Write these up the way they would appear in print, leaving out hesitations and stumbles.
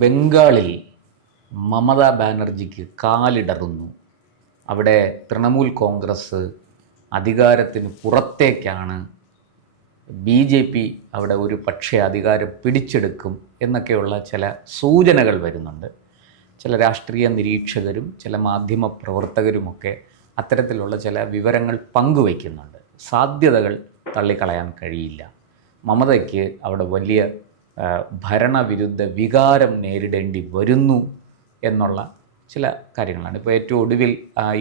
ബംഗാളിൽ മമതാ ബാനർജിക്ക് കാലിടറുന്നു. അവിടെ തൃണമൂൽ കോൺഗ്രസ് അധികാരത്തിന് പുറത്തേക്കാണ്. BJP അവിടെ ഒരു പക്ഷേ അധികാരം പിടിച്ചെടുക്കും എന്നൊക്കെയുള്ള ചില സൂചനകൾ വരുന്നുണ്ട്. ചില രാഷ്ട്രീയ നിരീക്ഷകരും ചില മാധ്യമ പ്രവർത്തകരുമൊക്കെ അത്തരത്തിലുള്ള ചില വിവരങ്ങൾ പങ്കുവയ്ക്കുന്നുണ്ട്. സാധ്യതകൾ തള്ളിക്കളയാൻ കഴിയില്ല. മമതയ്ക്ക് അവിടെ വലിയ ഭരണവിരുദ്ധ വികാരം നേരിടേണ്ടി വരുന്നു എന്നുള്ള ചില കാര്യങ്ങളാണ്. ഇപ്പോൾ ഏറ്റവും ഒടുവിൽ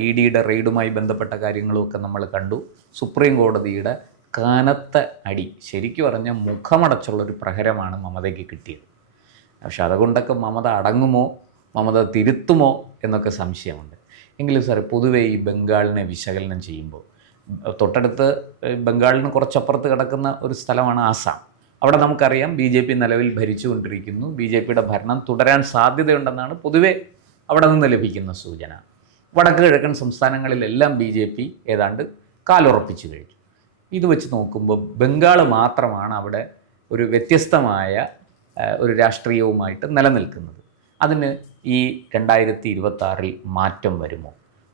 EDയുടെ റെയ്ഡുമായി ബന്ധപ്പെട്ട കാര്യങ്ങളുമൊക്കെ നമ്മൾ കണ്ടു. സുപ്രീം കോടതിയുടെ കനത്ത അടി, ശരിക്കും പറഞ്ഞാൽ മുഖമടച്ചുള്ളൊരു പ്രഹരമാണ് മമതയ്ക്ക് കിട്ടിയത്. പക്ഷെ അതുകൊണ്ടൊക്കെ മമത അടങ്ങുമോ, മമത തിരുത്തുമോ എന്നൊക്കെ സംശയമുണ്ട്. എങ്കിലും സാർ, പൊതുവേ ഈ ബംഗാളിനെ വിശകലനം ചെയ്യുമ്പോൾ തൊട്ടടുത്ത് ബംഗാളിന് കുറച്ചപ്പുറത്ത് കിടക്കുന്ന ഒരു സ്ഥലമാണ് ആസാം. അവിടെ നമുക്കറിയാം BJP നിലവിൽ ഭരിച്ചുകൊണ്ടിരിക്കുന്നു. BJPയുടെ ഭരണം തുടരാൻ സാധ്യതയുണ്ടെന്നാണ് പൊതുവെ അവിടെ നിന്ന് ലഭിക്കുന്ന സൂചന. വടക്ക് കിഴക്കൻ സംസ്ഥാനങ്ങളിലെല്ലാം BJP ഏതാണ്ട് കാലുറപ്പിച്ചു കഴിഞ്ഞു. ഇത് വെച്ച് നോക്കുമ്പോൾ ബംഗാൾ മാത്രമാണ് അവിടെ ഒരു വ്യത്യസ്തമായ ഒരു രാഷ്ട്രീയവുമായിട്ട് നിലനിൽക്കുന്നത്. അതിന് ഈ 2026 മാറ്റം വരുമോ?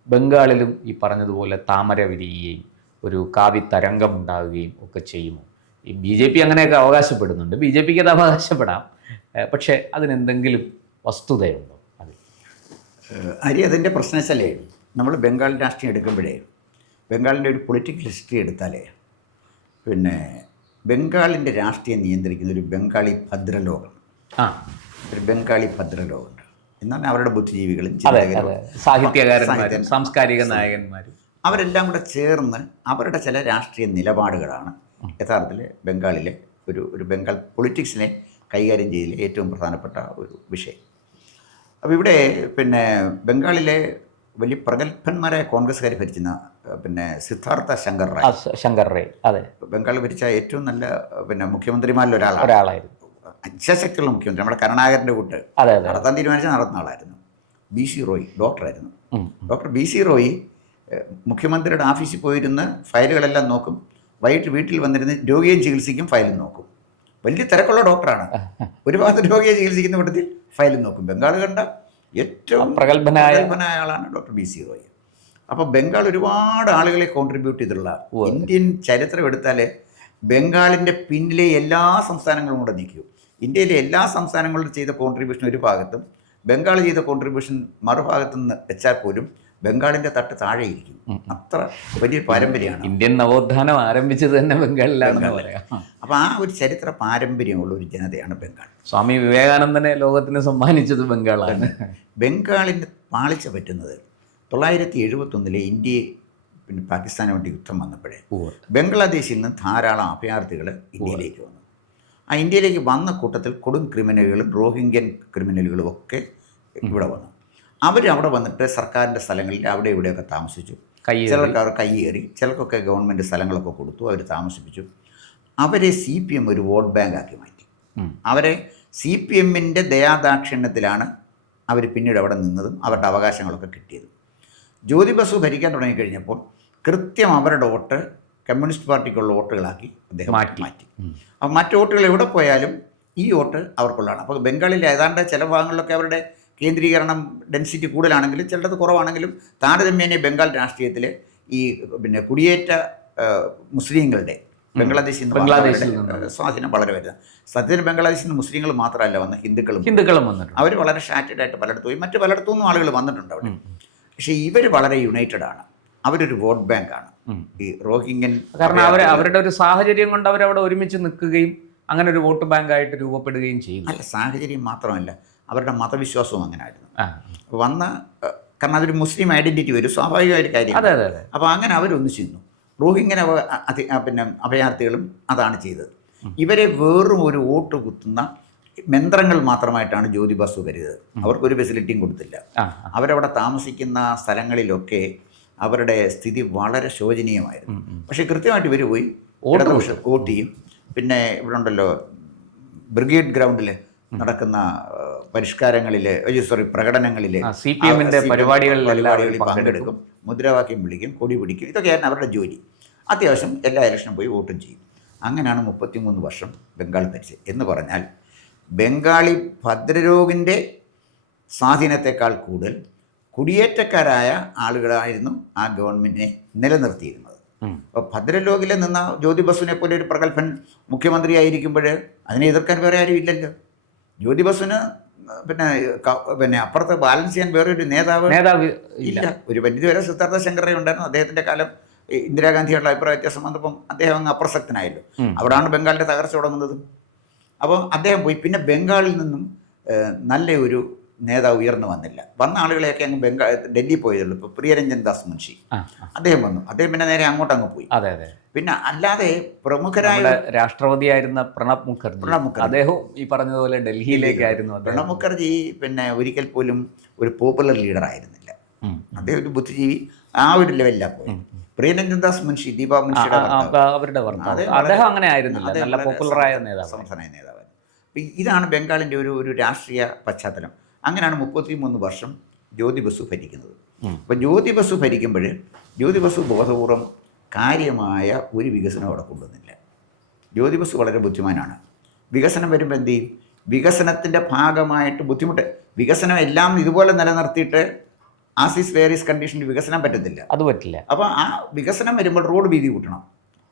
ബംഗാളിലും ഈ പറഞ്ഞതുപോലെ താമര വിരിയുകയും ഒരു കാവ്യതരംഗം ഉണ്ടാവുകയും ഒക്കെ ചെയ്യുമോ? ഈ BJP അങ്ങനെയൊക്കെ അവകാശപ്പെടുന്നുണ്ട്. BJPക്ക് അത് അവകാശപ്പെടാം. പക്ഷേ അതിനെന്തെങ്കിലും വസ്തുതയുണ്ടോ? അതിൻ്റെ പ്രശ്നം വെച്ചാലേ, നമ്മൾ ബംഗാൾ രാഷ്ട്രീയം എടുക്കുമ്പോഴേ ബംഗാളിൻ്റെ ഒരു പൊളിറ്റിക്കൽ ഹിസ്റ്ററി എടുത്താലേ ബംഗാളിൻ്റെ രാഷ്ട്രീയം നിയന്ത്രിക്കുന്ന ഒരു ബംഗാളി ഭദ്രലോകം, ഒരു ബംഗാളി ഭദ്രലോകമുണ്ട്. എന്നാൽ അവരുടെ ബുദ്ധിജീവികളും സാഹിത്യകാരന്മാരും സാംസ്കാരിക നായകന്മാരും അവരെല്ലാം കൂടെ ചേർന്ന് അവരുടെ ചില രാഷ്ട്രീയ നിലപാടുകളാണ് യഥാർത്ഥത്തിൽ ബംഗാളിലെ ഒരു ബംഗാൾ പൊളിറ്റിക്സിനെ കൈകാര്യം ചെയ്തതിലെ ഏറ്റവും പ്രധാനപ്പെട്ട ഒരു വിഷയം. അപ്പോൾ ഇവിടെ ബംഗാളിലെ വലിയ പ്രഗത്ഭന്മാരായ കോൺഗ്രസ്സുകാർ ഭരിച്ചിരുന്ന സിദ്ധാർത്ഥ ശങ്കർ റായ് അതെ, ബംഗാൾ ഭരിച്ച ഏറ്റവും നല്ല മുഖ്യമന്ത്രിമാരിൽ ഒരാളായിരുന്നു. ഇച്ഛാശക്തിയുള്ള മുഖ്യമന്ത്രി, നമ്മുടെ കരുണാകരൻ്റെ കൂട്ട് നടത്താൻ തീരുമാനിച്ച നടത്തുന്ന ആളായിരുന്നു. BC റോയ് ഡോക്ടറായിരുന്നു. ഡോക്ടർ BC റോയ് മുഖ്യമന്ത്രിയുടെ ഓഫീസിൽ പോയിരുന്ന് ഫയലുകളെല്ലാം നോക്കും. വൈകിട്ട് വീട്ടിൽ വന്നിരുന്ന് രോഗിയെ ചികിത്സിക്കും, ഫയലും നോക്കും. വലിയ തിരക്കുള്ള ഡോക്ടറാണ്. ഒരു ഭാഗത്ത് രോഗിയെ ചികിത്സിക്കുന്ന കൂട്ടത്തിൽ ഫയലും നോക്കും. ബംഗാൾ കണ്ട ഏറ്റവും പ്രഗത്ഭനായ ആളാണ് ഡോക്ടർ BC റോയ്. അപ്പോൾ ബംഗാൾ ഒരുപാട് ആളുകളെ കോൺട്രിബ്യൂട്ട് ചെയ്തിട്ടുള്ള, ഇന്ത്യൻ ചരിത്രം എടുത്താൽ ബംഗാളിൻ്റെ പിന്നിലെ എല്ലാ സംസ്ഥാനങ്ങളും കൂടെ നിൽക്കും. ഇന്ത്യയിലെ എല്ലാ സംസ്ഥാനങ്ങളും ചെയ്ത കോൺട്രിബ്യൂഷൻ ഒരു ഭാഗത്തും, ബംഗാൾ ചെയ്ത കോൺട്രിബ്യൂഷൻ മറുഭാഗത്തു നിന്ന് വെച്ചാൽ പോലും ബംഗാളിൻ്റെ തട്ട് താഴെയിരിക്കും. അത്ര വലിയ പാരമ്പര്യമാണ്. ഇന്ത്യൻ നവോത്ഥാനം ആരംഭിച്ചത് തന്നെ ബംഗാളിലാണെന്ന് പറയാം. അപ്പോൾ ആ ഒരു ചരിത്ര പാരമ്പര്യമുള്ള ഒരു ജനതയാണ് ബംഗാൾ. സ്വാമി വിവേകാനന്ദനെ ലോകത്തിന് സമ്മാനിച്ചത് ബംഗാളാണ്. ബംഗാളിന് പാളിച്ച പറ്റുന്നത് 971 ഇന്ത്യയെ പാകിസ്ഥാനുമായിട്ട് യുദ്ധം വന്നപ്പോഴേ ബംഗ്ലാദേശിൽ നിന്ന് ധാരാളം അഭയാർത്ഥികൾ ഇന്ത്യയിലേക്ക് വന്നു. ആ ഇന്ത്യയിലേക്ക് വന്ന കൂട്ടത്തിൽ കൊടും ക്രിമിനലുകളും റോഹിംഗ്യൻ ക്രിമിനലുകളും ഒക്കെ ഇവിടെ വന്നു. അവരവിടെ വന്നിട്ട് സർക്കാരിൻ്റെ സ്ഥലങ്ങളിൽ അവിടെ ഇവിടെയൊക്കെ താമസിച്ചു. ചിലർക്ക് അവർ കയ്യേറി, ചിലർക്കൊക്കെ ഗവൺമെൻറ് സ്ഥലങ്ങളൊക്കെ കൊടുത്തു, അവർ താമസിപ്പിച്ചു. അവരെ CPM ഒരു വോട്ട് ബാങ്ക് ആക്കി മാറ്റി. അവരെ CPMൻ്റെ ദയാദാക്ഷിണ്യത്തിലാണ് അവർ പിന്നീട് അവിടെ നിന്നതും അവരുടെ അവകാശങ്ങളൊക്കെ കിട്ടിയതും. ജ്യോതി ബസു ഭരിക്കാൻ തുടങ്ങിക്കഴിഞ്ഞപ്പോൾ കൃത്യം അവരുടെ വോട്ട് കമ്മ്യൂണിസ്റ്റ് പാർട്ടിക്കുള്ള വോട്ടുകളാക്കി അദ്ദേഹം മാറ്റി. അപ്പോൾ മറ്റു വോട്ടുകൾ എവിടെ പോയാലും ഈ വോട്ട് അവർക്കുള്ളതാണ്. അപ്പോൾ ബംഗാളിലെ ഏതാണ്ട് ചില ഭാഗങ്ങളിലൊക്കെ അവരുടെ കേന്ദ്രീകരണം ഡെൻസിറ്റി കൂടുതലാണെങ്കിലും ചിലത് കുറവാണെങ്കിലും താരതമ്യേന ബംഗാൾ രാഷ്ട്രീയത്തിൽ ഈ കുടിയേറ്റ മുസ്ലിങ്ങളുടെ ബംഗ്ലാദേശിൽ നിന്ന് സ്വാധീനം വളരെ വരുന്നത്. സത്യത്തിൽ ബംഗ്ലാദേശിൽ നിന്ന് മുസ്ലിങ്ങൾ മാത്രമല്ല വന്ന ഹിന്ദുക്കളും വന്നിട്ടുണ്ട്. അവർ വളരെ ഷാറ്റഡ് ആയിട്ട് പലയിടത്തും പോയി, മറ്റു പലയിടത്തുനിന്നും ആളുകൾ വന്നിട്ടുണ്ട് അവിടെ. പക്ഷേ ഇവർ വളരെ യുണൈറ്റഡ് ആണ്. അവരൊരു വോട്ട് ബാങ്കാണ് ഈ റോഹിംഗ്യൻ. കാരണം അവരുടെ ഒരു സാഹചര്യം കൊണ്ട് അവരവിടെ ഒരുമിച്ച് നിൽക്കുകയും അങ്ങനെ ഒരു വോട്ട് ബാങ്കായിട്ട് രൂപപ്പെടുകയും ചെയ്യും. അല്ല, സാഹചര്യം മാത്രമല്ല, അവരുടെ മതവിശ്വാസവും അങ്ങനെ ആയിരുന്നു. കാരണം അതൊരു മുസ്ലിം ഐഡൻറ്റിറ്റി വരും, സ്വാഭാവികമായ കാര്യം. അപ്പോൾ അങ്ങനെ അവരൊന്നിച്ചു നിന്നു. റോഹിംഗ്യൻ അഭയാർത്ഥികളും അതാണ് ചെയ്തത്. ഇവരെ വെറും ഒരു വോട്ട് കുത്തുന്ന യന്ത്രങ്ങൾ മാത്രമായിട്ടാണ് ജ്യോതി ബസു കരുതത്. അവർക്കൊരു ഫെസിലിറ്റിയും കൊടുത്തില്ല. അവരവിടെ താമസിക്കുന്ന സ്ഥലങ്ങളിലൊക്കെ അവരുടെ സ്ഥിതി വളരെ ശോചനീയമായിരുന്നു. പക്ഷേ കൃത്യമായിട്ട് ഇവർ പോയി വോട്ട് ചെയ്യും. പിന്നെ ഇവിടെ ഉണ്ടല്ലോ ബ്രിഗേഡ് ഗ്രൗണ്ടിൽ നടക്കുന്ന പ്രകടനങ്ങളിൽ പരിപാടികളിൽ പങ്കെടുക്കും, മുദ്രാവാക്യം വിളിക്കും, കൊടി പിടിക്കും. ഇതൊക്കെയായിരുന്നു അവരുടെ ജോലി. അത്യാവശ്യം എല്ലാ ഇലക്ഷനും പോയി വോട്ടും ചെയ്യും. അങ്ങനെയാണ് 33 വർഷം ബംഗാൾ ഭരിച്ചത്. എന്ന് പറഞ്ഞാൽ ബംഗാളി ഭദ്രലോകിൻ്റെ സ്വാധീനത്തെക്കാൾ കൂടുതൽ കുടിയേറ്റക്കാരായ ആളുകളായിരുന്നു ആ ഗവൺമെൻറ്റിനെ നിലനിർത്തിയിരുന്നത്. അപ്പോൾ ഭദ്രലോകിൽ നിന്ന ജ്യോതി ബസുവിനെ പോലെ ഒരു പ്രഗത്ഭൻ മുഖ്യമന്ത്രിയായിരിക്കുമ്പോൾ അതിനെ എതിർക്കാൻ വേറെ ആരും ഇല്ലല്ലോ. ജ്യോതി ബസുവിന് പിന്നെ അപ്പുറത്ത് ബാലൻസ് ചെയ്യാൻ വേറെ ഒരു നേതാവ് ഇല്ല. ഒരു പരിധി വരെ സിദ്ധാർത്ഥ ശങ്കറെ ഉണ്ടായിരുന്നു. അദ്ദേഹത്തിൻ്റെ കാലം ഇന്ദിരാഗാന്ധിയുള്ള അഭിപ്രായ വ്യത്യാസം വന്നപ്പം അദ്ദേഹം അങ്ങ് അപ്രസക്തനായല്ലോ. അവിടെയാണ് ബംഗാളിൻ്റെ തകർച്ച തുടങ്ങുന്നത്. അപ്പോൾ അദ്ദേഹം പോയി. പിന്നെ ബംഗാളിൽ നിന്നും നല്ല ഒരു നേതാവ് ഉയർന്നു വന്നില്ല. വന്ന ആളുകളെയൊക്കെ അങ്ങ് ഡൽഹി പോയതുള്ളൂ. ഇപ്പോൾ പ്രിയരഞ്ജൻ ദാസ് മുൻഷി അദ്ദേഹം വന്നു. അദ്ദേഹം പിന്നെ നേരെ അങ്ങോട്ടങ്ങ് പോയി. പിന്നെ അല്ലാതെ പ്രമുഖരായ രാഷ്ട്രപതിയായിരുന്ന പ്രണബ് മുഖർജി അദ്ദേഹം ഈ പറഞ്ഞതുപോലെ ഡൽഹിയിലേക്കായിരുന്നു. പ്രണബ് മുഖർജി പിന്നെ ഒരിക്കൽ പോലും ഒരു പോപ്പുലർ ലീഡർ ആയിരുന്നില്ല. അദ്ദേഹം ഒരു ബുദ്ധിജീവി ആ ഒരു ലെവലിലാണ് പോയത്. പ്രിയരഞ്ജൻ ദാസ് മുൻഷി, ദീപാ മുൻഷിയുടെ അദ്ദേഹം അങ്ങനെ ആയിരുന്നില്ല, നല്ല പോപ്പുലറായ സമർത്ഥനായ നേതാവായിരുന്നു. ഇതാണ് ബംഗാളിൻ്റെ ഒരു രാഷ്ട്രീയ പശ്ചാത്തലം. അങ്ങനെയാണ് 33 വർഷം ജ്യോതി ബസു ഭരിക്കുന്നത്. അപ്പോൾ ജ്യോതി ബസു ഭരിക്കുമ്പോൾ ജ്യോതി ബസു ബോധപൂർവം കാര്യമായ ഒരു വികസനം അവിടെ കൊണ്ടുവന്നില്ല. ജ്യോതി ബസു വളരെ ബുദ്ധിമാനാണ്. വികസനം വരുമ്പോൾ എന്ത് ചെയ്യും? വികസനത്തിൻ്റെ ഭാഗമായിട്ട് ബുദ്ധിമുട്ട്, വികസനം എല്ലാം ഇതുപോലെ നിലനിർത്തിയിട്ട് ആസിസ് വേരീസ് കണ്ടീഷനിൽ വികസനം പറ്റത്തില്ല, അത് പറ്റില്ല. അപ്പോൾ ആ വികസനം വരുമ്പോൾ റോഡ് വീതി കൂട്ടണം,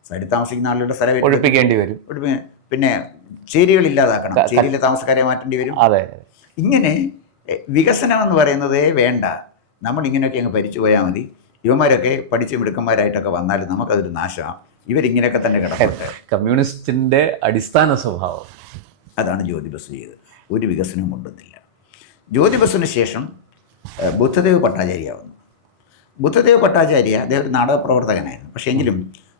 സൈഡിൽ താമസിക്കുന്ന ആളുകളുടെ സ്ഥലം ഒഴിപ്പിക്കേണ്ടി വരും, പിന്നെ ചേരികൾ ഇല്ലാതാക്കണം, ചേരിയിലെ താമസക്കാരെ മാറ്റേണ്ടി വരും. ഇങ്ങനെ വികസനം എന്ന് പറയുന്നതേ വേണ്ട, നമ്മൾ ഇങ്ങനെയൊക്കെ അങ്ങ് ഭരിച്ചു പോയാൽ മതി. ഇവന്മാരൊക്കെ പഠിച്ച് മിടുക്കന്മാരായിട്ടൊക്കെ വന്നാലും നമുക്കതൊരു നാശമാണ്, ഇവരിങ്ങനെയൊക്കെ തന്നെ കിടക്കട്ടെ. കമ്മ്യൂണിസ്റ്റിൻ്റെ അടിസ്ഥാന സ്വഭാവം അതാണ് ജ്യോതി ബസു ചെയ്തത്. ഒരു വികസനവും കൊണ്ടുവന്നില്ല. ജ്യോതി ബസുവിന് ശേഷം ബുദ്ധദേവ് ഭട്ടാചാര്യ വന്നു. ബുദ്ധദേവ് ഭട്ടാചാര്യ അദ്ദേഹം ഒരു നാടകപ്രവർത്തകനായിരുന്നു. പക്ഷേ എങ്കിലും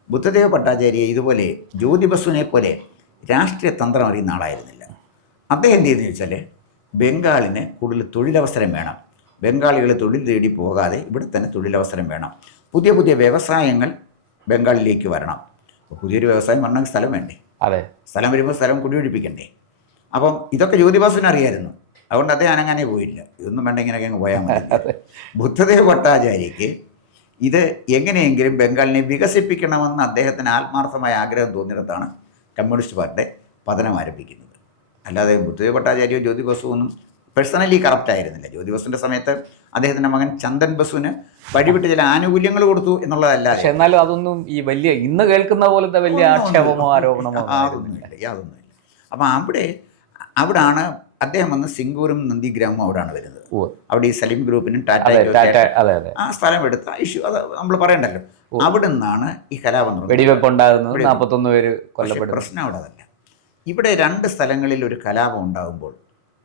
ബുദ്ധദേവ് ഭട്ടാചാര്യ ഇതുപോലെ ജ്യോതി ബസുവിനെ പോലെ രാഷ്ട്രീയ തന്ത്രം അറിയുന്ന ആളായിരുന്നില്ല. അദ്ദേഹം എന്ത് ചെയ്തെന്ന് വെച്ചാൽ ബംഗാളിന് കൂടുതൽ തൊഴിലവസരം വേണം, ബംഗാളികൾ തൊഴിൽ തേടി പോകാതെ ഇവിടെ തന്നെ തൊഴിലവസരം വേണം, പുതിയ പുതിയ വ്യവസായങ്ങൾ ബംഗാളിലേക്ക് വരണം. അപ്പോൾ പുതിയൊരു വ്യവസായം വരണമെങ്കിൽ സ്ഥലം വേണ്ടേ? സ്ഥലം വരുമ്പോൾ സ്ഥലം കുടിയൊഴിപ്പിക്കണ്ടേ? അപ്പം ഇതൊക്കെ ജ്യോതി ബസുവിന് അറിയായിരുന്നു. അതുകൊണ്ട് അദ്ദേഹം അനങ്ങനെ പോയില്ല, ഇതൊന്നും വേണ്ട, ഇങ്ങനെയൊക്കെ അങ്ങ് പോയാൽ മതി. ബുദ്ധദേവ് ഭട്ടാചാര്യയ്ക്ക് ഇത് എങ്ങനെയെങ്കിലും ബംഗാളിനെ വികസിപ്പിക്കണമെന്ന് അദ്ദേഹത്തിന് ആത്മാർത്ഥമായ ആഗ്രഹം തോന്നിയിടത്താണ് കമ്മ്യൂണിസ്റ്റ് പാർട്ടിയുടെ പതനം ആരംഭിക്കുന്നത്. അല്ലാതെ ബുദ്ധദേവ് ഭട്ടാചാര്യോ ജ്യോതി ബസു ഒന്നും പേഴ്സണലി കറപ്റ്റ് ആയിരുന്നില്ല. ജ്യോതി ബസുവിൻ്റെ സമയത്ത് അദ്ദേഹത്തിൻ്റെ മകൻ ചന്ദൻ ബസുവിന് വഴിവിട്ട് ചില ആനുകൂല്യങ്ങൾ കൊടുത്തു എന്നുള്ളതല്ല. പക്ഷെ എന്നാലും അതൊന്നും ഈ വലിയ ഇന്ന് കേൾക്കുന്ന പോലത്തെ വലിയ ആക്ഷേപമോ ആരോപണമോ യാതൊന്നുമില്ല. അപ്പം അവിടാണ് അദ്ദേഹം വന്ന് സിംഗൂരും നന്ദിഗ്രാമും അവിടെയാണ് വരുന്നത്. അവിടെ ഈ സലീം ഗ്രൂപ്പിനും ടാറ്റ ആ സ്ഥലം എടുത്ത ഇഷ്യൂ അത് നമ്മൾ പറയണ്ടല്ലോ. അവിടെ നിന്നാണ് ഈ കലാപം വെടിവെപ്പുണ്ടാകുന്നത്, 41 പേര് കൊല്ലപ്പെട്ടു. പ്രശ്നം അവിടെ അതല്ല. ഇവിടെ 2 സ്ഥലങ്ങളിൽ ഒരു കലാപം ഉണ്ടാകുമ്പോൾ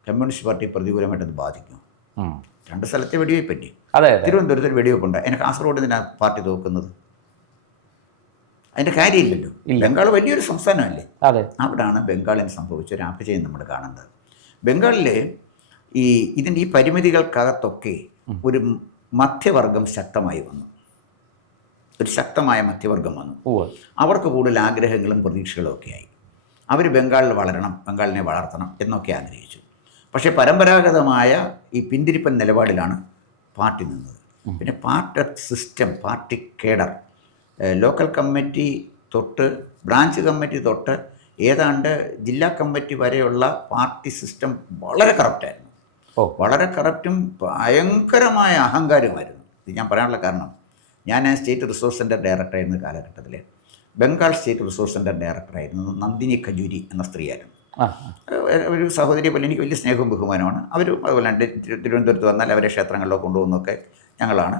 കമ്മ്യൂണിസ്റ്റ് പാർട്ടി പ്രതികൂലമായിട്ടത് ബാധിക്കും. 2 സ്ഥലത്തെ വെടിവെപ്പ് പറ്റി. തിരുവനന്തപുരത്ത് വെടിവെപ്പുണ്ട്, അതിന് കാസർഗോഡ് എന്തിനാ പാർട്ടി തോക്കുന്നത്? അതിൻ്റെ കാര്യമില്ലല്ലോ. ബംഗാൾ വലിയൊരു സംസ്ഥാനമല്ലേ. അവിടാണ് ബംഗാളിന് സംഭവിച്ച ഒരു അപജയം നമ്മൾ കാണുന്നത്. ബംഗാളിൽ ഇതിൻ്റെ ഈ പരിമിതികൾക്കകത്തൊക്കെ ഒരു മധ്യവർഗം ശക്തമായി വന്നു, ഒരു ശക്തമായ മധ്യവർഗം വന്നു. അവർക്ക് കൂടുതൽ ആഗ്രഹങ്ങളും പ്രതീക്ഷകളും ഒക്കെ ആയി. അവർ ബംഗാളിൽ വളരണം, ബംഗാളിനെ വളർത്തണം എന്നൊക്കെ ആഗ്രഹിച്ചു. പക്ഷേ പരമ്പരാഗതമായ ഈ പിന്തിരിപ്പൻ നിലപാടിലാണ് പാർട്ടി നിന്നത്. പിന്നെ party system, party cadre, local committee തൊട്ട് ബ്രാഞ്ച് കമ്മിറ്റി തൊട്ട് ഏതാണ്ട് ജില്ലാ കമ്മിറ്റി വരെയുള്ള പാർട്ടി സിസ്റ്റം വളരെ കറപ്റ്റായിരുന്നു. വളരെ കറപ്റ്റും ഭയങ്കരമായ അഹങ്കാരമായിരുന്നു. ഇത് ഞാൻ പറയാനുള്ള കാരണം, ഞാൻ സ്റ്റേറ്റ് റിസോഴ്സ് സെൻ്റർ ഡയറക്ടറായിരുന്ന കാലഘട്ടത്തിൽ ബംഗാൾ സ്റ്റേറ്റ് റിസോഴ്സ് സെൻ്റർ ഡയറക്ടറായിരുന്നു നന്ദിനി ഖജൂരി എന്ന സ്ത്രീയായിരുന്നു. ഒരു സഹോദരിയെ പോലെ എനിക്ക് വലിയ സ്നേഹവും ബഹുമാനമാണ്. അവരും അതുപോലെ തിരുവനന്തപുരത്ത് വന്നാൽ അവരെ ക്ഷേത്രങ്ങളിലോ കൊണ്ടുപോകുന്നൊക്കെ ഞങ്ങളാണ്.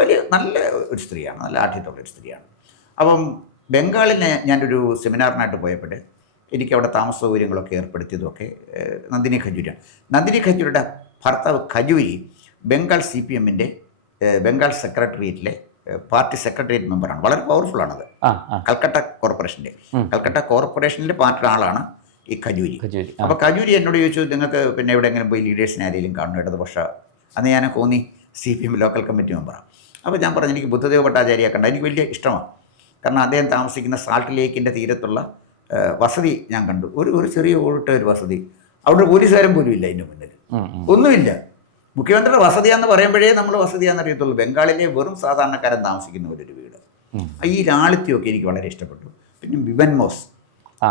വലിയ നല്ല ഒരു സ്ത്രീയാണ്, നല്ല ആഠ്യത്തുള്ളൊരു സ്ത്രീയാണ്. അപ്പം ബംഗാളിൽ ഞാനൊരു സെമിനാറിനായിട്ട് പോയപ്പോൾ എനിക്കവിടെ താമസ സൗകര്യങ്ങളൊക്കെ ഏർപ്പെടുത്തിയതൊക്കെ നന്ദിനി ഖജൂരിയാണ്. നന്ദിനി ഖജൂരിയുടെ ഭർത്താവ് ഖജൂരി ബംഗാൾ CPMൻ്റെ ബംഗാൾ സെക്രട്ടേറിയറ്റിലെ പാർട്ടി സെക്രട്ടേറിയറ്റ് മെമ്പറാണ്. വളരെ പവർഫുള്ളാണത്. കൽക്കട്ട കോർപ്പറേഷനിലെ പാർട്ടിയുടെ ആളാണ് ഈ ഖജൂരി. അപ്പോൾ ഖജൂരി എന്നോട് ചോദിച്ചു, നിങ്ങൾക്ക് പിന്നെ എവിടെയെങ്കിലും പോയി ലീഡേഴ്സിനെ ആരെങ്കിലും കാണുന്നു ഇടതുപക്ഷ? അന്ന് ഞാൻ കോന്നി CPM ലോക്കൽ കമ്മിറ്റി മെമ്പറാണ്. അപ്പോൾ ഞാൻ പറഞ്ഞു, എനിക്ക് ബുദ്ധദേവ് ഭട്ടാചാര്യ കണ്ട എനിക്ക് വലിയ ഇഷ്ടമാണ്. കാരണം അദ്ദേഹം താമസിക്കുന്ന സാൾട്ട് ലേക്കിൻ്റെ തീരത്തുള്ള വസതി ഞാൻ കണ്ടു. ഒരു ചെറിയ ഓടിട്ട ഒരു വസതി, അവിടെ പോലീസുകാരൻ പോലും ഇല്ല, അതിൻ്റെ മുന്നിൽ ഒന്നുമില്ല. മുഖ്യമന്ത്രിയുടെ വസതിയാന്ന് പറയുമ്പോഴേ നമ്മൾ വസതിയാണെന്ന് അറിയത്തുള്ളൂ. ബംഗാളിലെ വെറും സാധാരണക്കാരൻ താമസിക്കുന്ന ഒരു വീട്. ഈ ലാളിത്യമൊക്കെ എനിക്ക് വളരെ ഇഷ്ടപ്പെട്ടു. പിന്നെ ബിമൻ മോസ് ആ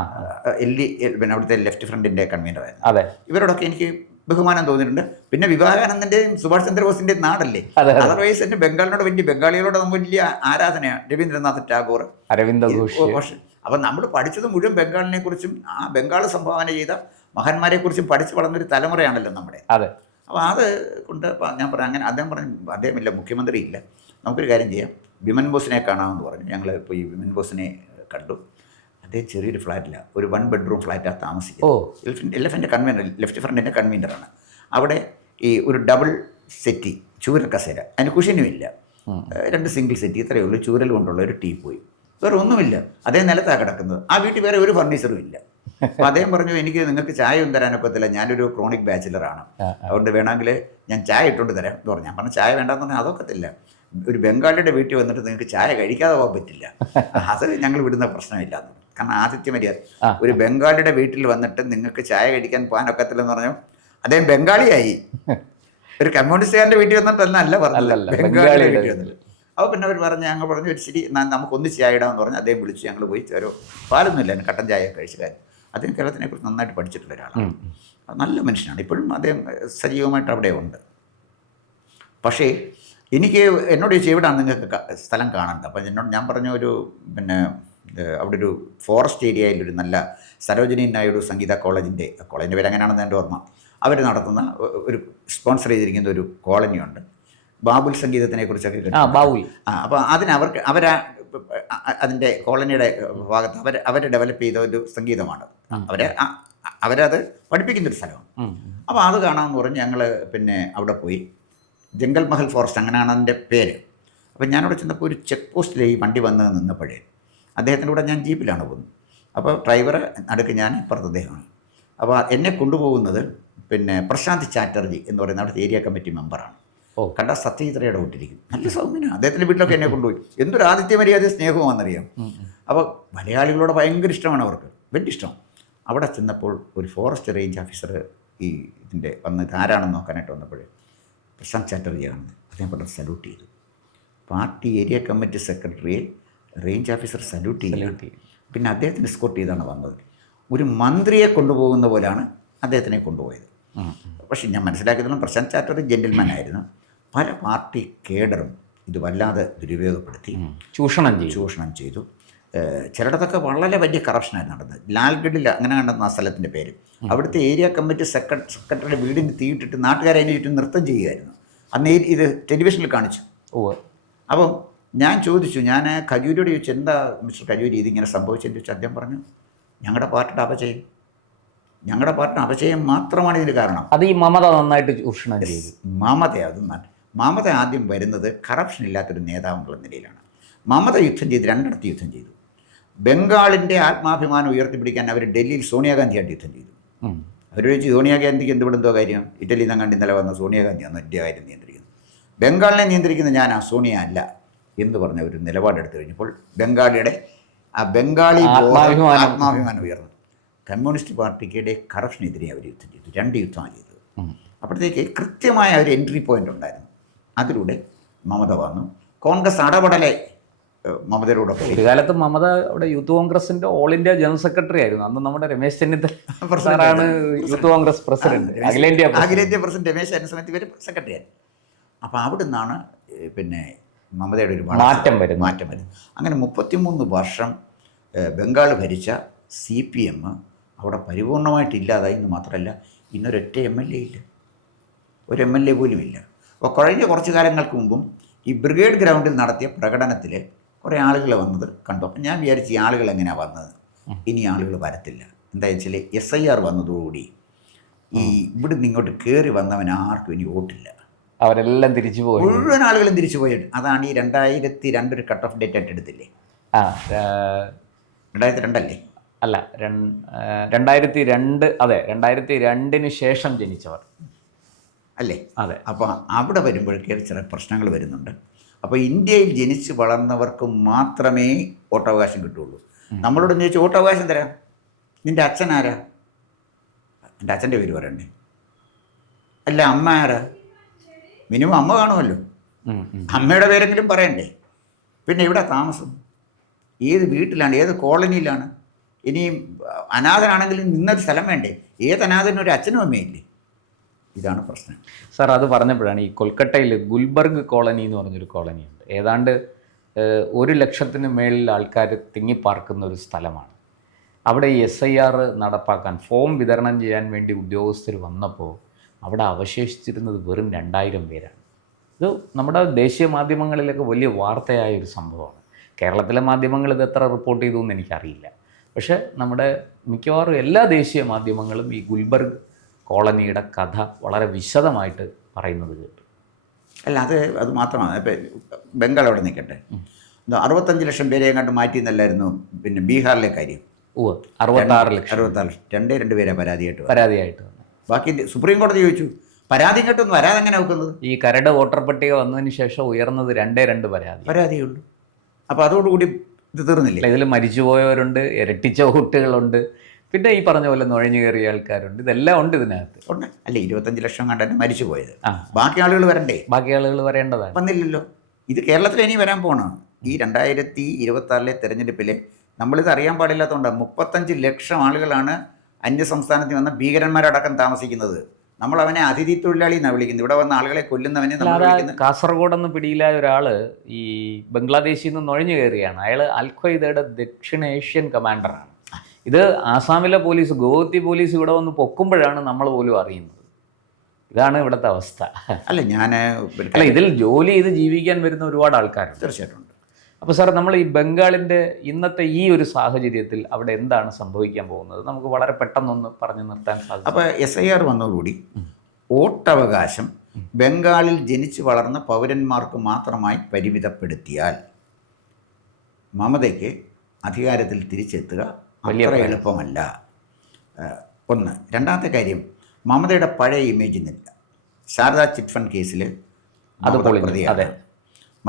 പിന്നെ അവിടുത്തെ ലെഫ്റ്റ് ഫ്രണ്ടിൻ്റെ കൺവീനറായിരുന്നു. അതെ ഇവരോടൊക്കെ എനിക്ക് ബഹുമാനം തോന്നിയിട്ടുണ്ട്. പിന്നെ വിവേകാനന്ദൻ്റെയും സുഭാഷ് ചന്ദ്രബോസിൻ്റെയും നാടല്ലേ, അതർവൈസ് എൻ്റെ ബംഗാളിനോട് ബംഗാളികളോട് നമുക്ക് വലിയ ആരാധനയാണ്. രവീന്ദ്രനാഥ് ടാഗോർ, അരവിന്ദ് ഘോഷ്. അപ്പം നമ്മൾ പഠിച്ചത് മുഴുവൻ ബംഗാളിനെ കുറിച്ചും ആ ബംഗാൾ സംഭാവന ചെയ്ത മഹാന്മാരെ കുറിച്ചും പഠിച്ചു വളർന്നൊരു തലമുറയാണല്ലോ നമ്മുടെ. അതെ. അപ്പോൾ അത് കൊണ്ട് ഞാൻ പറഞ്ഞു അങ്ങനെ അദ്ദേഹമില്ല, മുഖ്യമന്ത്രി ഇല്ല, നമുക്കൊരു കാര്യം ചെയ്യാം, വിമൻ ബോസിനെ കാണാമെന്ന് പറഞ്ഞു. ഞങ്ങൾ പോയി വിമൻ ബോസിനെ കണ്ടു. അദ്ദേഹം ചെറിയൊരു ഫ്ലാറ്റില്ല, ഒരു 1 ബെഡ്റൂം ഫ്ലാറ്റാണ് താമസിക്കുന്നത്. ലെഫ്റ്റ് ഫ്രണ്ടിൻ്റെ കൺവീനറാണ്. അവിടെ ഈ ഒരു ഡബിൾ സെറ്റി ചൂരൽ കസേര, അതിന് കുഷനും ഇല്ല, 2 സിംഗിൾ സെറ്റി, ഇത്രയേ ഉള്ളൂ, ചൂരൽ കൊണ്ടുള്ള ഒരു ടീ പോയി, വേറെ ഒന്നുമില്ല. അദ്ദേഹം നിലത്താണ് കിടക്കുന്നത്. ആ വീട്ടിൽ വേറെ ഒരു ഫർണിച്ചറും ഇല്ല. അപ്പോൾ അദ്ദേഹം പറഞ്ഞു, എനിക്ക് നിങ്ങൾക്ക് ചായ ഒന്നും തരാനൊക്കത്തില്ല, ഞാനൊരു ക്രോണിക് ബാച്ചിലറാണ്, അതുകൊണ്ട് വേണമെങ്കിൽ ഞാൻ ചായ ഇട്ടുകൊണ്ട് തരാം എന്ന് പറഞ്ഞു. ഞാൻ പറഞ്ഞു ചായ വേണ്ടെന്ന് പറഞ്ഞാൽ അതൊക്കത്തില്ല, ഒരു ബംഗാളിയുടെ വീട്ടിൽ വന്നിട്ട് നിങ്ങൾക്ക് ചായ കഴിക്കാതെ പോകാൻ പറ്റില്ല, അത് ഞങ്ങൾ വിടുന്ന പ്രശ്നമില്ല. കാരണം ആതിഥ്യ മര്യാദ, ഒരു ബംഗാളിയുടെ വീട്ടിൽ വന്നിട്ട് നിങ്ങൾക്ക് ചായ കഴിക്കാൻ പോകാൻ ഒക്കത്തില്ലെന്ന് പറഞ്ഞു. അദ്ദേഹം ബംഗാളിയായി, ഒരു കമ്മ്യൂണിസ്റ്റുകാരൻ്റെ വീട്ടിൽ വന്നിട്ടല്ല അല്ല പറഞ്ഞത്, ബംഗാളിയുടെ വീട്ടിൽ വന്നിട്ട്. അപ്പോൾ പിന്നെ അവർ പറഞ്ഞു, ഞങ്ങൾ പറഞ്ഞു ഒരു ശരി നമുക്കൊന്ന് ചായ ഇടാമെന്ന് പറഞ്ഞു. അദ്ദേഹം വിളിച്ച് ഞങ്ങൾ പോയി ഒരു പാലൊന്നുമില്ല, കട്ടൻ ചായ കഴിച്ച കാര്യം. അദ്ദേഹം കേരളത്തിനെക്കുറിച്ച് നന്നായിട്ട് പഠിച്ചിട്ടുള്ള ഒരാളാണ്, നല്ല മനുഷ്യനാണ്. ഇപ്പോഴും അദ്ദേഹം സജീവമായിട്ട് അവിടെ ഉണ്ട്. പക്ഷേ എനിക്ക് എന്നോട് ചോദിച്ചു എവിടെയാണ് നിങ്ങൾക്ക് സ്ഥലം കാണേണ്ടത്. അപ്പോൾ ഞാൻ പറഞ്ഞു ഒരു പിന്നെ അവിടെ ഒരു ഫോറസ്റ്റ് ഏരിയയിലൊരു നല്ല സരോജിനി നായിഡു സംഗീത കോളേജിൻ്റെ പേര് അങ്ങനെയാണെന്ന് എൻ്റെ ഓർമ്മ, അവർ നടത്തുന്ന ഒരു സ്പോൺസർ ചെയ്തിരിക്കുന്ന ഒരു കോളനിയുണ്ട്. ബാബുൽ സംഗീതത്തിനെക്കുറിച്ചൊക്കെ അപ്പോൾ അതിൻ്റെ കോളനിയുടെ ഭാഗത്ത് അവർ ഡെവലപ്പ് ചെയ്ത ഒരു സംഗീതമാണ്, അവരത് പഠിപ്പിക്കുന്നൊരു സ്ഥലമാണ്. അപ്പോൾ അത് കാണാമെന്ന് പറഞ്ഞ് ഞങ്ങൾ പിന്നെ അവിടെ പോയി. ജംഗൽ മഹൽ ഫോറസ്റ്റ് അങ്ങനെയാണ് അതിൻ്റെ പേര്. അപ്പോൾ ഞാനവിടെ ചെന്നപ്പോൾ ഒരു ചെക്ക് പോസ്റ്റിൽ ഈ വണ്ടി വന്ന് നിന്നപ്പോഴേ അദ്ദേഹത്തിൻ്റെ കൂടെ ഞാൻ ജീപ്പിലാണ് പോകുന്നത്. അപ്പോൾ ഡ്രൈവർ അടുക്ക് ഞാൻ ഇപ്പുറത്ത് അദ്ദേഹമാണ്. അപ്പോൾ എന്നെ കൊണ്ടുപോകുന്നത് പിന്നെ പ്രശാന്ത് ചാറ്റർജി എന്ന് പറയുന്ന അവിടുത്തെ ഏരിയ കമ്മിറ്റി മെമ്പറാണ്. കണ്ട സത്യജിത്രയുടെ കൂട്ടിരിക്കും, നല്ല സൗമ്യനാണ്. അദ്ദേഹത്തിൻ്റെ വീട്ടിലൊക്കെ എന്നെ കൊണ്ടുപോയി, എന്തൊരു ആതിഥ്യ മര്യാദ സ്നേഹമാണെന്നറിയാം. അപ്പോൾ മലയാളികളോട് ഭയങ്കര ഇഷ്ടമാണ് അവർക്ക്, വലിയ ഇഷ്ടം. അവിടെ ചെന്നപ്പോൾ ഒരു ഫോറസ്റ്റ് റേഞ്ച് ഓഫീസർ ഈ ഇതിൻ്റെ വന്ന് ആരാണെന്ന് നോക്കാനായിട്ട് വന്നപ്പോഴേ പ്രശാന്ത് ചാറ്റർജിയാണ്. അദ്ദേഹം പെട്ടെന്ന് സല്യൂട്ട് ചെയ്തു. പാർട്ടി ഏരിയ കമ്മിറ്റി സെക്രട്ടറിയെ റേഞ്ച് ഓഫീസർ സല്യൂട്ട് ചെയ്തു. പിന്നെ അദ്ദേഹത്തിന് എസ്കോർട്ട് ചെയ്താണ് വന്നത്. ഒരു മന്ത്രിയെ കൊണ്ടുപോകുന്ന പോലെയാണ് അദ്ദേഹത്തിനെ കൊണ്ടുപോയത്. പക്ഷേ ഞാൻ മനസ്സിലാക്കിയതും പ്രശാന്ത് ചാറ്റർജി ജെന്റിൽമാൻ ആയിരുന്നു. പല പാർട്ടി കേഡറും ഇത് വല്ലാതെ ദുരുപയോഗപ്പെടുത്തി ചൂഷണം ചെയ്തു. ചിലയിടത്തൊക്കെ വളരെ വലിയ കറപ്ഷനായിരുന്നു നടന്നത്. ലാൽഗഡിൽ അങ്ങനെ കണ്ടെന്ന ആ സ്ഥലത്തിൻ്റെ പേര്, അവിടുത്തെ ഏരിയ കമ്മിറ്റി സെക്രട്ടറിയുടെ വീടിന് തീയിട്ടിട്ട് നാട്ടുകാരെ അതിന് ചുറ്റും നൃത്തം ചെയ്യുമായിരുന്നു. അന്ന് ഇത് ടെലിവിഷനിൽ കാണിച്ചു. അപ്പം ഞാൻ ചോദിച്ചു, ഞാൻ ഖജൂരിയോട് ചോദിച്ചു, എന്താ മിസ്റ്റർ ഖജൂരി ഇതിങ്ങനെ സംഭവിച്ചതെന്ന് ചോദിച്ചു. അദ്ദേഹം പറഞ്ഞു, ഞങ്ങളുടെ പാർട്ടിയുടെ അപചയം മാത്രമാണ് ഇതിന് കാരണം. അത് ഈ മമത നന്നായിട്ട് ചൂഷണം ചെയ്തു. മമത ആദ്യം വരുന്നത് കറപ്ഷൻ ഇല്ലാത്തൊരു നേതാവ് എന്നുള്ള നിലയിലാണ്. മമത യുദ്ധം ചെയ്ത്, രണ്ടിടത്ത് യുദ്ധം ചെയ്തു. ബംഗാളിൻ്റെ ആത്മാഭിമാനം ഉയർത്തിപ്പിടിക്കാൻ അവർ ഡൽഹിയിൽ സോണിയാഗാന്ധിയായിട്ട് യുദ്ധം ചെയ്തു. അവർ ചോദിച്ചു, സോണിയാഗാന്ധിക്ക് എന്തുകൊണ്ടെന്തോ കാര്യം, ഇറ്റലിയിൽ നിന്ന് കണ്ട് ഇന്നലെ വന്ന സോണിയാഗാന്ധിയാണ് ഇന്ത്യ കാര്യം നിയന്ത്രിക്കുന്നത്, ബംഗാളിനെ നിയന്ത്രിക്കുന്ന ഞാനാ, സോണിയ അല്ല എന്ന് പറഞ്ഞ ഒരു നിലപാടെടുത്തു കഴിഞ്ഞപ്പോൾ ബംഗാളി ആത്മാഭിമാനം ഉയർന്നു. കമ്മ്യൂണിസ്റ്റ് പാർട്ടിക്കിടെ കറപ്ഷനെതിരെ അവർ യുദ്ധം ചെയ്തു, 2 യുദ്ധമാണ് ചെയ്തത്. അപ്പോഴത്തേക്ക് കൃത്യമായ ഒരു എൻട്രി പോയിൻ്റ് ഉണ്ടായിരുന്നു. അതിലൂടെ മമത വന്നു. കോൺഗ്രസ് അടപടലെ മമതയോടെ ഒരു കാലത്ത് മമത അവിടെ യൂത്ത് കോൺഗ്രസിന്റെ ഓൾ ഇന്ത്യ ജനറൽ സെക്രട്ടറി ആയിരുന്നു. അന്ന് നമ്മുടെ രമേശ് ചെന്നിത്തല യൂത്ത് കോൺഗ്രസ് പ്രസിഡന്റ്, അഖിലേന്ത്യാ പ്രസിഡന്റ് രമേശ് ആയിരുന്ന സമയത്ത് ഇവർ സെക്രട്ടറി ആയിരുന്നു. അപ്പോൾ അവിടെ നിന്നാണ് പിന്നെ മമതയുടെ ഒരു മാറ്റം വരുന്നത്. അങ്ങനെ 33 വർഷം ബംഗാൾ ഭരിച്ച CPM അവിടെ പരിപൂർണമായിട്ട് ഇല്ലാതായി എന്ന് മാത്രമല്ല, ഇന്നൊരൊറ്റ MLA ഇല്ല, ഒരു MLA പോലും ഇല്ല. അപ്പോൾ കഴിഞ്ഞ കുറച്ച് കാലങ്ങൾക്ക് മുമ്പും ഈ ബ്രിഗേഡ് ഗ്രൗണ്ടിൽ നടത്തിയ പ്രകടനത്തിൽ കുറേ ആളുകൾ വന്നത് കണ്ടു. അപ്പം ഞാൻ വിചാരിച്ചു ഈ ആളുകൾ എങ്ങനെയാണ് വന്നത്, ഇനി ആളുകൾ വരത്തില്ല. എന്താ വെച്ചാൽ SIR വന്നതോടുകൂടി ഈ ഇവിടുന്ന് ഇങ്ങോട്ട് കയറി വന്നവൻ ആർക്കും ഇനി വോട്ടില്ല, അവരെല്ലാം തിരിച്ചു പോയി, മുഴുവൻ ആളുകളും തിരിച്ചു പോയിട്ട്. അതാണ് ഈ 2002 ഒരു കട്ട് ഓഫ് ഡേറ്റ് ആയിട്ട് എടുത്തില്ലേ, 2002 അല്ലേ? അല്ല, 2002. അതെ, 2002 ശേഷം ജനിച്ചവർ അല്ലേ? അതെ. അപ്പോൾ അവിടെ വരുമ്പോഴേക്കും ചില പ്രശ്നങ്ങൾ വരുന്നുണ്ട്. അപ്പോൾ ഇന്ത്യയിൽ ജനിച്ച് വളർന്നവർക്ക് മാത്രമേ വോട്ടവകാശം കിട്ടുള്ളൂ. നമ്മളോട് ചോദിച്ചാൽ വോട്ടവകാശം തരാം, നിൻ്റെ അച്ഛൻ ആരാ, എൻ്റെ അച്ഛൻ്റെ പേര് പറയണ്ടേ, അല്ല അമ്മ ആരാ, മിനിമം അമ്മ കാണുമല്ലോ, അമ്മയുടെ പേരെങ്കിലും പറയണ്ടേ. പിന്നെ എവിടെ താമസം, ഏത് വീട്ടിലാണ്, ഏത് കോളനിയിലാണ്, ഇനിയും അനാഥനാണെങ്കിലും നിന്നൊരു സ്ഥലം വേണ്ടേ? ഏത് അനാഥനും ഒരു അച്ഛനും അമ്മയില്ലേ? ഇതാണ് പ്രശ്നം. സാർ അത് പറഞ്ഞപ്പോഴാണ് ഈ കൊൽക്കട്ടയിൽ ഗുൽബർഗ് കോളനി എന്ന് പറഞ്ഞൊരു കോളനിയുണ്ട്. ഏതാണ്ട് 100,000-ന് മേളിൽ ആൾക്കാർ തിങ്ങിപ്പാർക്കുന്ന ഒരു സ്ഥലമാണ്. അവിടെ ഈ SIR നടപ്പാക്കാൻ ഫോം വിതരണം ചെയ്യാൻ വേണ്ടി ഉദ്യോഗസ്ഥർ വന്നപ്പോൾ അവിടെ അവശേഷിച്ചിരുന്നത് വെറും 2000 പേരാണ്. ഇത് നമ്മുടെ ദേശീയ മാധ്യമങ്ങളിലൊക്കെ വലിയ വാർത്തയായ ഒരു സംഭവമാണ്. കേരളത്തിലെ മാധ്യമങ്ങൾ ഇത് എത്ര റിപ്പോർട്ട് ചെയ്തു എന്ന് എനിക്കറിയില്ല. പക്ഷേ നമ്മുടെ മിക്കവാറും എല്ലാ ദേശീയ മാധ്യമങ്ങളും ഈ ഗുൽബർഗ് കോളനിയുടെ കഥ വളരെ വിശദമായിട്ട് പറയുന്നത് കേട്ടു. അല്ല, അത് മാത്രമാണ്. ഇപ്പം ബംഗാൾ അവിടെ നിൽക്കട്ടെ, 65 ലക്ഷം പേരെ കണ്ട് മാറ്റി എന്നല്ലായിരുന്നു പിന്നെ ബീഹാറിലെ കാര്യം. 66 ലക്ഷം 2 പേരെ പരാതിയായിട്ട് ബാക്കി സുപ്രീം കോടതി ചോദിച്ചു, പരാതി കേട്ടൊന്നും വരാതെ എങ്ങനെ വെക്കുന്നത്? ഈ കരട് വോട്ടർ പട്ടിക വന്നതിന് ശേഷം ഉയർന്നത് 2 പരാതിയുള്ളൂ. അപ്പോൾ അതോടുകൂടി ഇത് തീർന്നില്ല. ഇതിൽ മരിച്ചുപോയവരുണ്ട്, ഇരട്ടിച്ച വോട്ടുകളുണ്ട്, പിന്നെ ഈ പറഞ്ഞ പോലെ നുഴഞ്ഞു കയറിയ ആൾക്കാരുണ്ട്. ഇതെല്ലാം ഉണ്ട് ഇതിനകത്ത്. ഉണ്ട്. അല്ല, 25 ലക്ഷം കണ്ടന്നെ മരിച്ചു പോയത്. ബാക്കി ആളുകൾ വരണ്ടേ? ബാക്കി ആളുകൾ വരേണ്ടതാണ്. വന്നില്ലല്ലോ. ഇത് കേരളത്തിൽ ഇനി വരാൻ പോകണം. ഈ 2026 തെരഞ്ഞെടുപ്പിൽ നമ്മളിത് അറിയാൻ പാടില്ലാത്തതുകൊണ്ട് 35 ലക്ഷം ആളുകളാണ് അന്യസംസ്ഥാനത്തിൽ വന്ന ഭീകരന്മാരടക്കം താമസിക്കുന്നത്. നമ്മൾ അവനെ അതിഥി തൊഴിലാളി എന്നാണ് വിളിക്കുന്നത്. ഇവിടെ വന്ന ആളുകളെ കൊല്ലുന്നവനെ നമ്മൾ വിളിക്കുന്നത്. കാസർഗോഡെന്ന് പിടിയിലായ ഒരാൾ ഈ ബംഗ്ലാദേശിൽ നിന്ന് നുഴഞ്ഞു കയറിയാണ്. അയാൾ അൽ-ഖ്വയ്ദയുടെ ദക്ഷിണേഷ്യൻ കമാൻഡറാണ്. ഇത് ആസാമിലെ പോലീസ്, ഗോവത്തി പോലീസ് ഇവിടെ വന്ന് പൊക്കുമ്പോഴാണ് നമ്മൾ പോലും അറിയുന്നത്. ഇതാണ് ഇവിടുത്തെ അവസ്ഥ. അല്ല, ഇതിൽ ജോലി ചെയ്ത് ജീവിക്കാൻ വരുന്ന ഒരുപാട് ആൾക്കാരുണ്ട്. തീർച്ചയായിട്ടും. അപ്പോൾ സാർ, നമ്മൾ ഈ ബംഗാളിൻ്റെ ഇന്നത്തെ ഈ ഒരു സാഹചര്യത്തിൽ അവിടെ എന്താണ് സംഭവിക്കാൻ പോകുന്നത്? നമുക്ക് വളരെ പെട്ടെന്നൊന്ന് പറഞ്ഞു നിർത്താൻ സാധിക്കും. അപ്പോൾ SIR വന്നതോടുകൂടി വോട്ടവകാശം ബംഗാളിൽ ജനിച്ചു വളർന്ന പൗരന്മാർക്ക് മാത്രമായി പരിമിതപ്പെടുത്തിയാൽ മമതയ്ക്ക് അധികാരത്തിൽ തിരിച്ചെത്തുക അത്ര എളുപ്പമല്ല. ഒന്ന്. രണ്ടാമത്തെ കാര്യം, മമതയുടെ പഴയ ഇമേജ് ഇന്നില്ല. ശാരദാ ചിറ്റ് ഫണ്ട് കേസിൽ അത് പ്രതിയാണ്.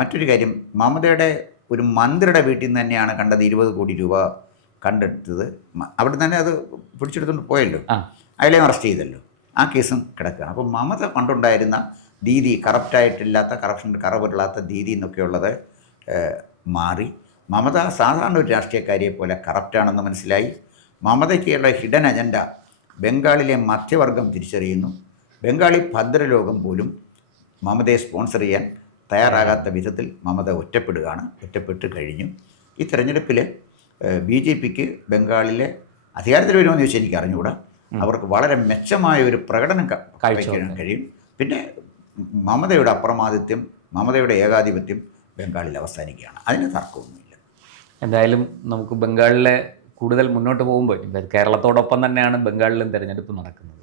മറ്റൊരു കാര്യം, മമതയുടെ ഒരു മന്ത്രിയുടെ വീട്ടിൽ നിന്ന് തന്നെയാണ് കണ്ടത് 20 കോടി രൂപ കണ്ടെടുത്തത്. അവിടെ തന്നെ അത് പിടിച്ചെടുത്തുകൊണ്ട് പോയല്ലോ, അയാളെയും അറസ്റ്റ് ചെയ്തല്ലോ. ആ കേസും കിടക്കുകയാണ്. അപ്പോൾ മമത പണ്ടുണ്ടായിരുന്ന രീതി, കറപ്റ്റായിട്ടില്ലാത്ത, കറപ്ഷൻ്റെ കറപുരളാത്ത രീതി എന്നൊക്കെയുള്ളത് മാറി. മമത സാധാരണ ഒരു രാഷ്ട്രീയക്കാരിയെ പോലെ കറപ്റ്റാണെന്ന് മനസ്സിലായി. മമതയ്ക്കുള്ള ഹിഡൻ അജണ്ട ബംഗാളിലെ മധ്യവർഗം തിരിച്ചറിയുന്നു. ബംഗാളി ഭദ്രലോകം പോലും മമതയെ സ്പോൺസർ ചെയ്യാൻ തയ്യാറാകാത്ത വിധത്തിൽ മമത ഒറ്റപ്പെട്ട് കഴിഞ്ഞു. ഈ തെരഞ്ഞെടുപ്പിൽ BJPക്ക് ബംഗാളിലെ അധികാരത്തിൽ വരുമെന്ന് ചോദിച്ചാൽ എനിക്ക് അറിഞ്ഞുകൂടാ. അവർക്ക് വളരെ മെച്ചമായ ഒരു പ്രകടനം കാഴ്ചവെക്കാൻ കഴിയും. പിന്നെ മമതയുടെ അപ്രമാദിത്യം, മമതയുടെ ഏകാധിപത്യം ബംഗാളിൽ അവസാനിക്കുകയാണ്. അതിന് തർക്കമൊന്നുമില്ല. എന്തായാലും നമുക്ക് ബംഗാളിലെ കൂടുതൽ മുന്നോട്ട് പോകുമ്പോൾ കേരളത്തോടൊപ്പം തന്നെയാണ് ബംഗാളിലും തിരഞ്ഞെടുപ്പ് നടക്കുന്നത്.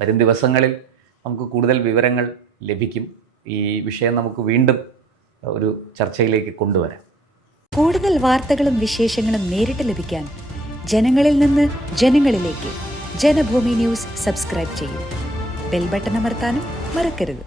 വരും ദിവസങ്ങളിൽ നമുക്ക് കൂടുതൽ വിവരങ്ങൾ ലഭിക്കും. ഈ വിഷയം നമുക്ക് വീണ്ടും ഒരു ചർച്ചയിലേക്ക് കൊണ്ടുവരാം. കൂടുതൽ വാർത്തകളും വിശേഷങ്ങളും നേരിട്ട് ലഭിക്കാൻ ജനങ്ങളിൽ നിന്ന് ജനങ്ങളിലേക്ക് ജനഭൂമി ന്യൂസ് സബ്സ്ക്രൈബ് ചെയ്യൂ. ബെൽ ബട്ടൺ അമർത്താനും മറക്കരുത്.